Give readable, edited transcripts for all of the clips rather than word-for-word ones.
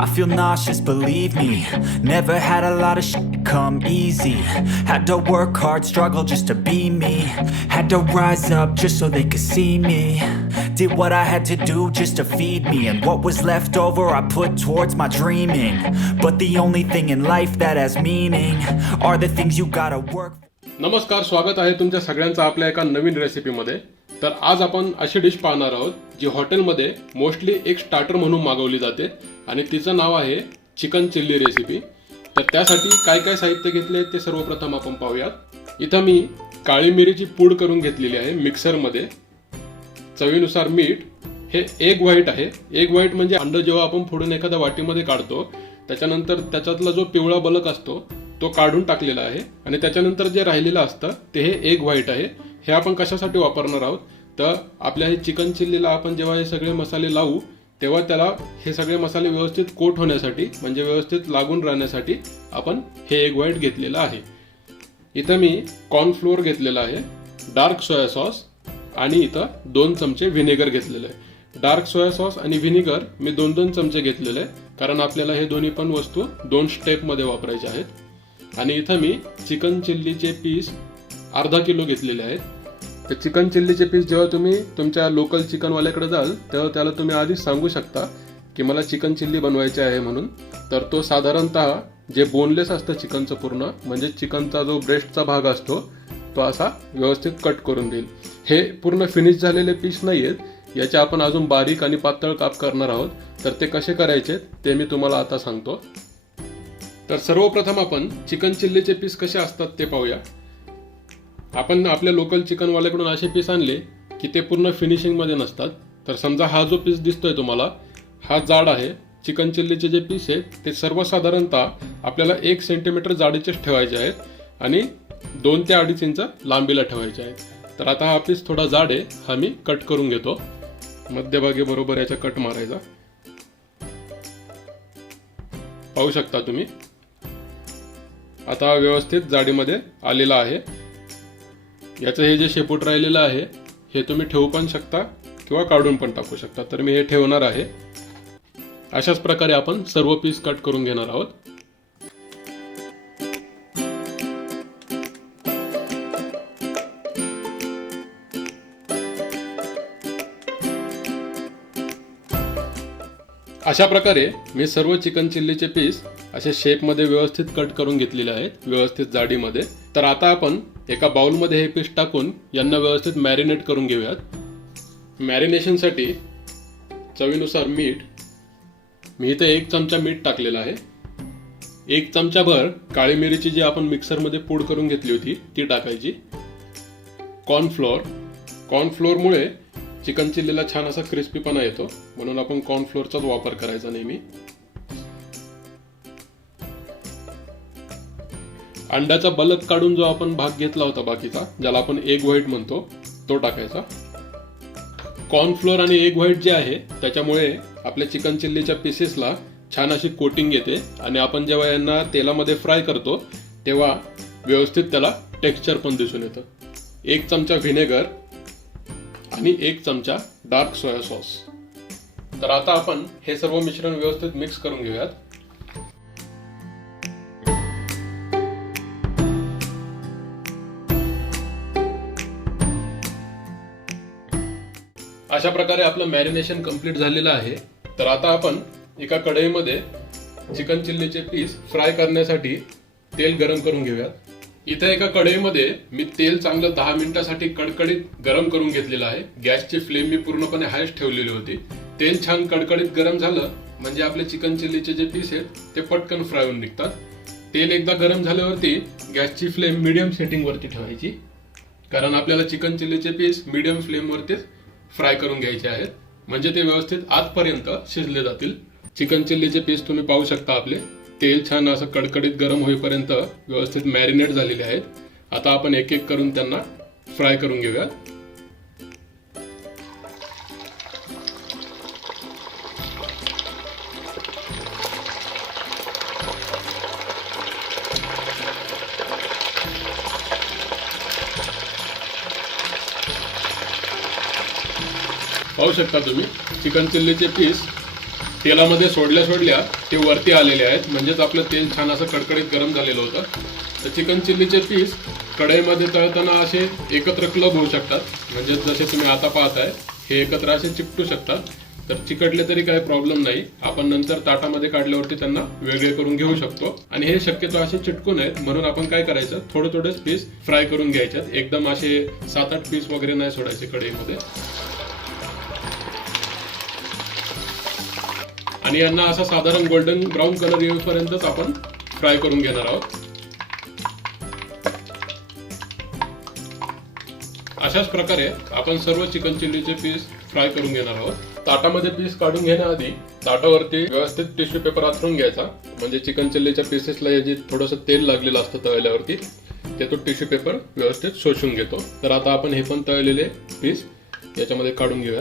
I feel nauseous, believe me. Never had a lot of shit come easy. Had to work hard, struggle just to be me. Had to rise up just so they could see me. Did what I had to do just to feed me. And what was left over I put towards my dreaming. But the only thing in life that has meaning are the things you gotta work for. नमस्कार, स्वागत आहे तुमच्या सगळ्यांचं आपल्या एका नवीन रेसिपीमध्ये. तर आज आपण अशी डिश पाहणार आहोत जी हॉटेलमध्ये मोस्टली एक स्टार्टर म्हणून मागवली जाते आणि तिचं नाव आहे चिकन चिल्ली रेसिपी. तर त्यासाठी काय काय साहित्य घेतले ते सर्वप्रथम आपण पाहूयात. इथं मी काळी मिरीची पूड करून घेतलेली आहे मिक्सरमध्ये. चवीनुसार मीठ. हे एग व्हाईट आहे. एग व्हाईट म्हणजे अंड जेव्हा आपण फोडून एखाद्या वाटीमध्ये काढतो त्याच्यानंतर त्याच्यातला जो पिवळा बलक असतो तो काढून टाकलेला आहे आणि त्याच्यानंतर जे राहिलेलं असतं ते हे एग व्हाईट आहे. हे आपण कशासाठी वापरणार आहोत तर आपल्या हे चिकन चिल्लीला आपण जेव्हा हे सगळे मसाले लावू तेव्हा त्याला हे सगळे मसाले व्यवस्थित कोट होण्यासाठी म्हणजे व्यवस्थित लागून राहण्यासाठी आपण हे एग व्हाईट घेतलेलं आहे. इथं मी कॉर्नफ्लोअर घेतलेला आहे, डार्क सोया सॉस आणि इथं 2 चमचे व्हिनेगर घेतलेलं आहे. डार्क सोया सॉस आणि व्हिनेगर मी 2-2 चमचे घेतलेले आहे कारण आपल्याला हे दोन्ही पण वस्तू 2 स्टेपमध्ये वापरायच्या आहेत. आणि इथं मी चिकन चिल्लीचे पीस अर्धा किलो घेतलेले आहेत. ते चिकन चिल्लीचे पीस जेव्हा तुम्ही तुमच्या लोकल चिकनवाल्याकडे जाल तेव्हा त्याला तुम्ही आधीच सांगू शकता की मला चिकन चिल्ली बनवायची आहे म्हणून. तर तो साधारणतः जे बोनलेस असतं चिकनचं पूर्ण म्हणजे चिकनचा जो ब्रेस्टचा भाग असतो तो असा व्यवस्थित कट करून देईल. हे पूर्ण फिनिश झालेले पीस नाही आहेत, याचे आपण अजून बारीक आणि पातळ काप करणार आहोत. तर ते कसे करायचे ते मी तुम्हाला आता सांगतो. तर सर्वप्रथम आपण चिकन चिल्लीचे पीस कसे असतात ते पाहूया. आपण आपल्या लोकल चिकनवाल्याकडून असे पीस आणले की ते पूर्ण फिनिशिंगमध्ये नसतात. तर समजा हा जो पीस दिसतोय तुम्हाला हा जाड आहे. चिकन चिल्लीचे जे पीस आहेत ते सर्वसाधारणतः आपल्याला 1 सेंटीमीटर जाडीचेच ठेवायचे आहेत आणि 2 ते 2.5 इंच लांबीला ठेवायचे आहेत. तर आता हा पीस थोडा जाड आहे, हा मी कट करून घेतो. मध्यभागी बरोबर याचा कट मारायचा. पाहू शकता तुम्ही आता व्यवस्थित जाडीमध्ये आलेला आहे. याचं हे जे शेपूट राहिलेलं आहे हे तुम्ही ठेवू पण शकता किंवा काढून पण टाकू शकता. तर मी हे ठेवणार आहे. अशाच प्रकारे आपण सर्व पीस कट करून घेणार आहोत. अशा प्रकारे मी सर्व चिकन चिल्लीचे पीस अशा शेपमध्ये व्यवस्थित कट करून घेतलेले आहेत, व्यवस्थित जाडीमध्ये. तर आता आपण एका बाउलमध्ये हे पीस टाकून यांना व्यवस्थित मॅरिनेट करून घेऊयात. मॅरिनेशनसाठी चवीनुसार मीठ. मी इथे 1 चमचा मीठ टाकलेलं आहे. 1 चमचाभर काळी मिरीची जी आपण मिक्सरमध्ये पूड करून घेतली होती ती टाकायची. कॉर्नफ्लोअर. कॉर्नफ्लोअरमुळे चिकन चिल्लीला छान असा क्रिस्पीपणा येतो म्हणून आपण कॉर्नफ्लोअरचाच वापर करायचा नेहमी. अंड्याचा बलक काढून जो आपण भाग घेतला होता बाकीचा ज्याला आपण एग व्हाईट म्हणतो तो टाकायचा. कॉर्नफ्लोअर आणि एग व्हाईट जे आहे त्याच्यामुळे आपल्या चिकन चिल्लीच्या पीसेसला छान अशी कोटिंग येते आणि आपण जेव्हा यांना तेलामध्ये फ्राय करतो तेव्हा व्यवस्थित त्याला टेक्स्चर पण दिसून येतं. 1 चमचा व्हिनेगर आणि 1 चमचा डार्क सोया सॉस. तर आता आपण हे सर्व मिश्रण व्यवस्थित मिक्स करून घेऊयात. अशा प्रकारे आपलं मॅरिनेशन कंप्लीट झालेलं आहे. तर आता आपण एका कढईमध्ये चिकन चिल्लीचे पीस फ्राय करण्यासाठी तेल गरम करून घेऊयात. इथे एका कढईमध्ये मी तेल चांगलं 10 मिनिटासाठी कडकडीत गरम करून घेतलेलं आहे. गॅसची फ्लेम मी पूर्णपणे हायच ठेवलेली होती. तेल छान कडकडीत गरम झालं म्हणजे आपले चिकन चिल्लीचे जे पीस आहेत ते पटकन फ्राय होऊन निघतात. तेल एकदा गरम झाल्यावरती गॅसची फ्लेम मीडियम सेटिंगवरती ठेवायची कारण आपल्याला चिकन चिल्लीचे पीस मीडियम फ्लेमवरतीच फ्राय करून घ्यायचे आहेत म्हणजे ते व्यवस्थित आतपर्यंत शिजले जातील. चिकन चिल्लीचे पीस तुम्ही पाहू शकता आपले तेल छान असं कडकडीत गरम होईपर्यंत व्यवस्थित मॅरिनेट झालेले आहेत. आता आपण एक एक करून त्यांना फ्राय करून घेऊया. पाहू शकता तुम्ही चिकन चिल्लीचे पीस तेलामध्ये सोडल्या ते वरती आलेले आहेत, म्हणजेच आपलं तेल छान असं कडकडीत गरम झालेलं होतं. तर चिकन चिल्लीचे पीस कढईमध्ये तळताना असे एकत्र क्लब होऊ शकतात, म्हणजे जसे तुम्ही आता पाहताय हे एकत्र असे चिकटू शकतात. तर चिकटले तरी काही प्रॉब्लेम नाही, आपण नंतर ताटामध्ये काढल्यावरती त्यांना वेगळे करून घेऊ शकतो. आणि हे शक्यतो असे चिटकून आहेत, म्हणून आपण काय करायचं, थोडे पीस फ्राय करून घ्यायच्यात. एकदम असे 7-8 पीस वगैरे नाही सोडायचे कढईमध्ये. आणि यांना असा साधारण गोल्डन ब्राऊन कलर येऊपर्यंतच आपण फ्राय करून घेणार आहोत. अशाच प्रकारे आपण सर्व चिकन चिल्लीचे पीस फ्राय करून घेणार आहोत. ताटामध्ये पीस काढून घेण्याआधी ताटावरती व्यवस्थित टिश्यू पेपर आथरून घ्यायचा, म्हणजे चिकन चिल्लीच्या पीसेसला जे थोडंसं तेल लागलेलं असतं तळल्यावरती ते तो टिश्यू पेपर व्यवस्थित शोषून घेतो. तर आता आपण हे पण तळलेले पीस याच्यामध्ये काढून घेऊया.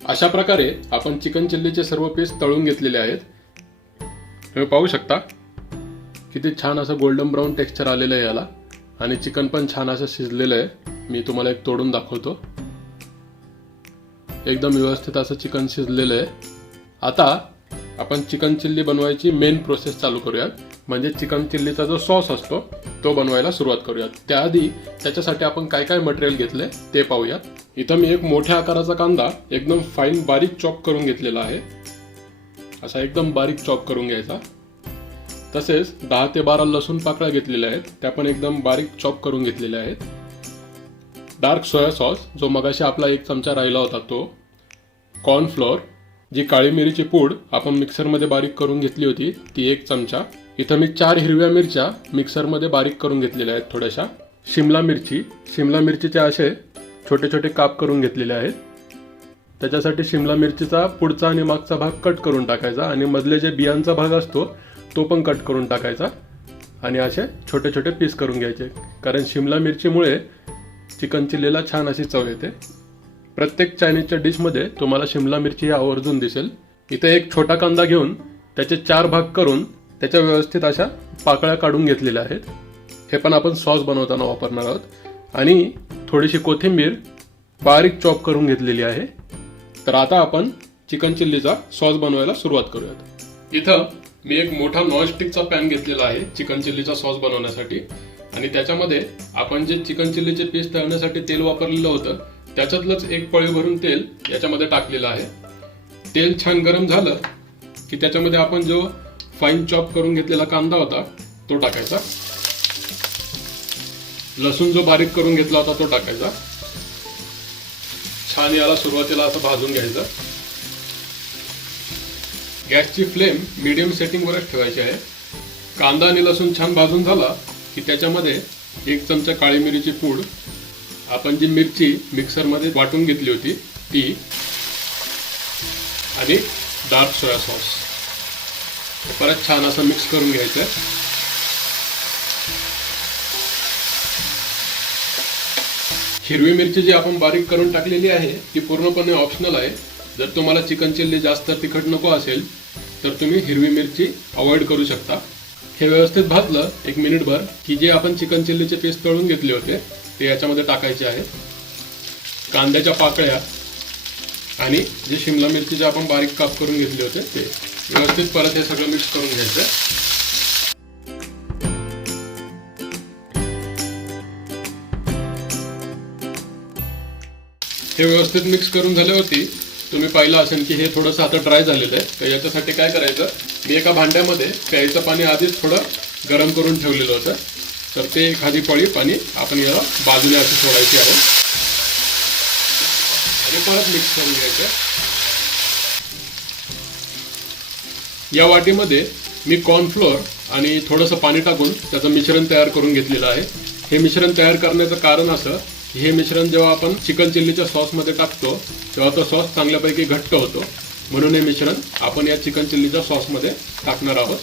अशा प्रकारे आपण चिकन चिल्लीचे सर्व पीस तळून घेतलेले आहेत. तुम्ही पाहू शकता किती छान असं गोल्डन ब्राऊन टेक्स्चर आलेलं आहे याला, आणि चिकन पण छान असं शिजलेलं आहे. मी तुम्हाला एक तोडून दाखवतो. एकदम व्यवस्थित असं चिकन शिजलेलं आहे. आता आपण चिकन चिल्ली बनवायची मेन प्रोसेस चालू करूयात, म्हणजे चिकन चिल्लीचा जो सॉस असतो तो बनवायला सुरुवात करूयात. त्याआधी त्याच्यासाठी आपण काय काय मटेरियल घेतले ते पाहूयात. इथं मी एक मोठ्या आकाराचा कांदा एकदम फाईन बारीक चॉप करून घेतलेला आहे. असा एकदम बारीक चॉप करून घ्यायचा. तसेच 10 ते 12 लसूण पाकळ्या घेतलेल्या आहेत, त्या पण एकदम बारीक चॉप करून घेतलेल्या आहेत. डार्क सोया सॉस जो मगाशी आपला 1 चमचा राहिला होता तो. कॉर्नफ्लोअर, जी काळी मिरीची पूड आपण मिक्सरमध्ये बारीक करून घेतली होती ती 1 चमचा. इथं मी 4 हिरव्या मिरच्या मिक्सरमध्ये बारीक करून घेतलेल्या आहेत थोड्याशा. शिमला मिरचीचे असे छोटे छोटे काप करून घेतलेले आहेत. त्याच्यासाठी शिमला मिरचीचा पुढचा आणि मागचा भाग कट करून टाकायचा, आणि मधले जे बियांचा भाग असतो तो पण कट करून टाकायचा, आणि असे छोटे छोटे पीस करून घ्यायचे, कारण शिमला मिरचीमुळे चिकन चिल्लीला छान अशी चव येते. प्रत्येक चायनीजच्या डिशमध्ये तुम्हाला शिमला मिरची ही आवर्जून दिसेल. इथे एक छोटा कांदा घेऊन त्याचे 4 भाग करून त्याच्या व्यवस्थित अशा पाकळ्या काढून घेतलेल्या आहेत. हे पण आपण सॉस बनवताना वापरणार आहोत. आणि थोडीशी कोथिंबीर बारीक चॉप करून घेतलेली आहे. तर आता आपण चिकन चिल्लीचा सॉस बनवायला सुरुवात करूयात. इथं मी एक मोठा नॉनस्टिकचा पॅन घेतलेला आहे चिकन चिल्लीचा सॉस बनवण्यासाठी, आणि त्याच्यामध्ये आपण जे चिकन चिल्लीचे पीस तळण्यासाठी तेल वापरलेलं होतं त्याच्यातलंच 1 पळी भरून तेल याच्यामध्ये टाकलेलं आहे. तेल छान गरम झालं की त्याच्यामध्ये आपण जो फाईन चॉप करून घेतलेला कांदा होता तो टाकायचा. लसूण जो बारीक करून घेतला होता तो टाकायचा. छान याला सुरुवातीला असं भाजून घ्यायचं. गॅसची फ्लेम मीडियम सेटिंगवरच ठेवायची आहे. कांदा आणि लसूण छान भाजून झाला की त्याच्यामध्ये 1 चमचा काळी मिरीची पूड, आपण जी मिरची मिक्सरमध्ये वाटून घेतली होती ती, आणि डार्क सोया सॉस परत छान असं मिक्स करून घ्यायचं. हिरवी मिरची जी आपण बारीक करून टाकलेली आहे ती पूर्णपणे ऑप्शनल आहे. जर तुम्हाला चिकन चिल्ली जास्त तिखट नको असेल तर तुम्ही हिरवी मिरची अवॉइड करू शकता. हे व्यवस्थित भाजलं 1 मिनिटभर की जे आपण चिकन चिल्लीचे पीस तळून घेतले होते ते याच्यामध्ये टाकायचे आहेत. कांद्याच्या पाकळ्या आणि जे शिमला मिरची जे आपण बारीक काप करून घेतले होते ते व्यवस्थित परत हे सगळं मिक्स करून घ्यायचं. हे व्यवस्थित मिक्स करून झाल्यावरती तुम्ही पाहिलं असेल की हे थोडंसं आता ड्राय झालेलं आहे. तर याच्यासाठी काय करायचं, मी एका भांड्यामध्ये प्यायचं पाणी आधीच थोडं गरम करून ठेवलेलं होतं, तर ते एखादी पळी पाणी आपण याला बाजूने अशी सोडायची आहे आणि परत मिक्स करून घ्यायचं. या वाटीमध्ये मी कॉर्नफ्लोअर आणि थोडंसं पाणी टाकून त्याचं मिश्रण तयार करून घेतलेलं आहे. हे मिश्रण तयार करण्याचं कारण असं की हे मिश्रण जेव्हा आपण चिकन चिल्लीच्या सॉसमध्ये टाकतो तेव्हा तो सॉस चांगल्यापैकी घट्ट होतो, म्हणून हे मिश्रण आपण या चिकन चिल्लीच्या सॉसमध्ये टाकणार आहोत.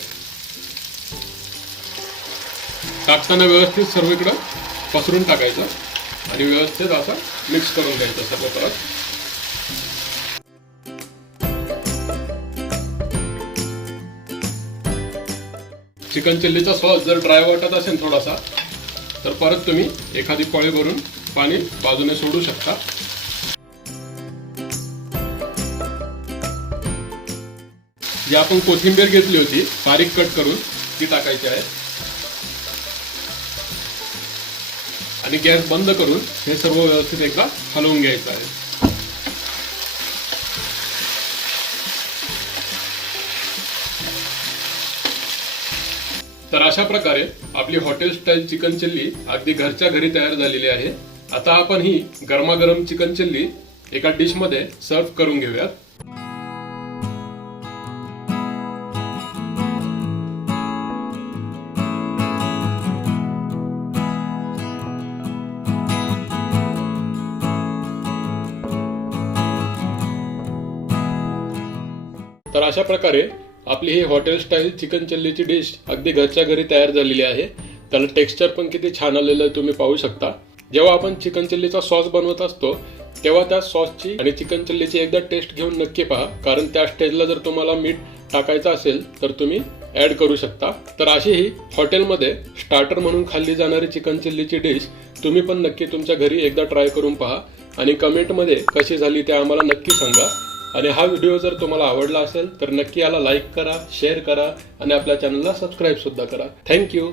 टाकताना व्यवस्थित सर्वीकडं पसरून टाकायचं आणि व्यवस्थित असं मिक्स करून घ्यायचं सर्व परत. चिकन चिल्लीचा सॉस जर ड्राय वाटत असेल थोडासा तर परत तुम्ही एखादी पळी भरून पाणी बाजूने सोडू शकता. जी आपण कोथिंबीर घेतली होती बारीक कट करून ती टाकायची आहे आणि गॅस बंद करून हे सर्व व्यवस्थित एकदा हलवून घ्यायचं आहे. तर अशा प्रकारे आपली हॉटेल स्टाईल चिकन चिल्ली अगदी घरच्या घरी तयार झालेली आहे. आता आपण ही गरमागरम चिकन चिल्ली एका डिश मध्ये सर्व करून घेऊयात. तर अशा प्रकारे आपली ही हॉटेल स्टाईल चिकन चिल्लीची डिश अगदी घरच्या घरी तयार झालेली आहे. त्याला टेक्स्चर पण किती छान आलेलं आहे तुम्ही पाहू शकता. जेव्हा आपण चिकन चिल्लीचा सॉस बनवत असतो तेव्हा त्या सॉसची आणि चिकन चिल्लीची एकदा टेस्ट घेऊन नक्की पहा, कारण त्या स्टेजला जर तुम्हाला मीठ टाकायचं असेल तर तुम्ही ऍड करू शकता. तर अशी ही हॉटेलमध्ये स्टार्टर म्हणून खाल्ली जाणारी चिकन चिल्लीची डिश तुम्ही पण नक्की तुमच्या घरी एकदा ट्राय करून पहा आणि कमेंटमध्ये कशी झाली ते आम्हाला नक्की सांगा. आणि हा व्हिडिओ जर तुम्हाला आवडला असेल तर नक्की याला लाईक करा, शेअर करा आणि आपल्या चॅनलला सबस्क्राईब सुद्धा करा. थँक्यू.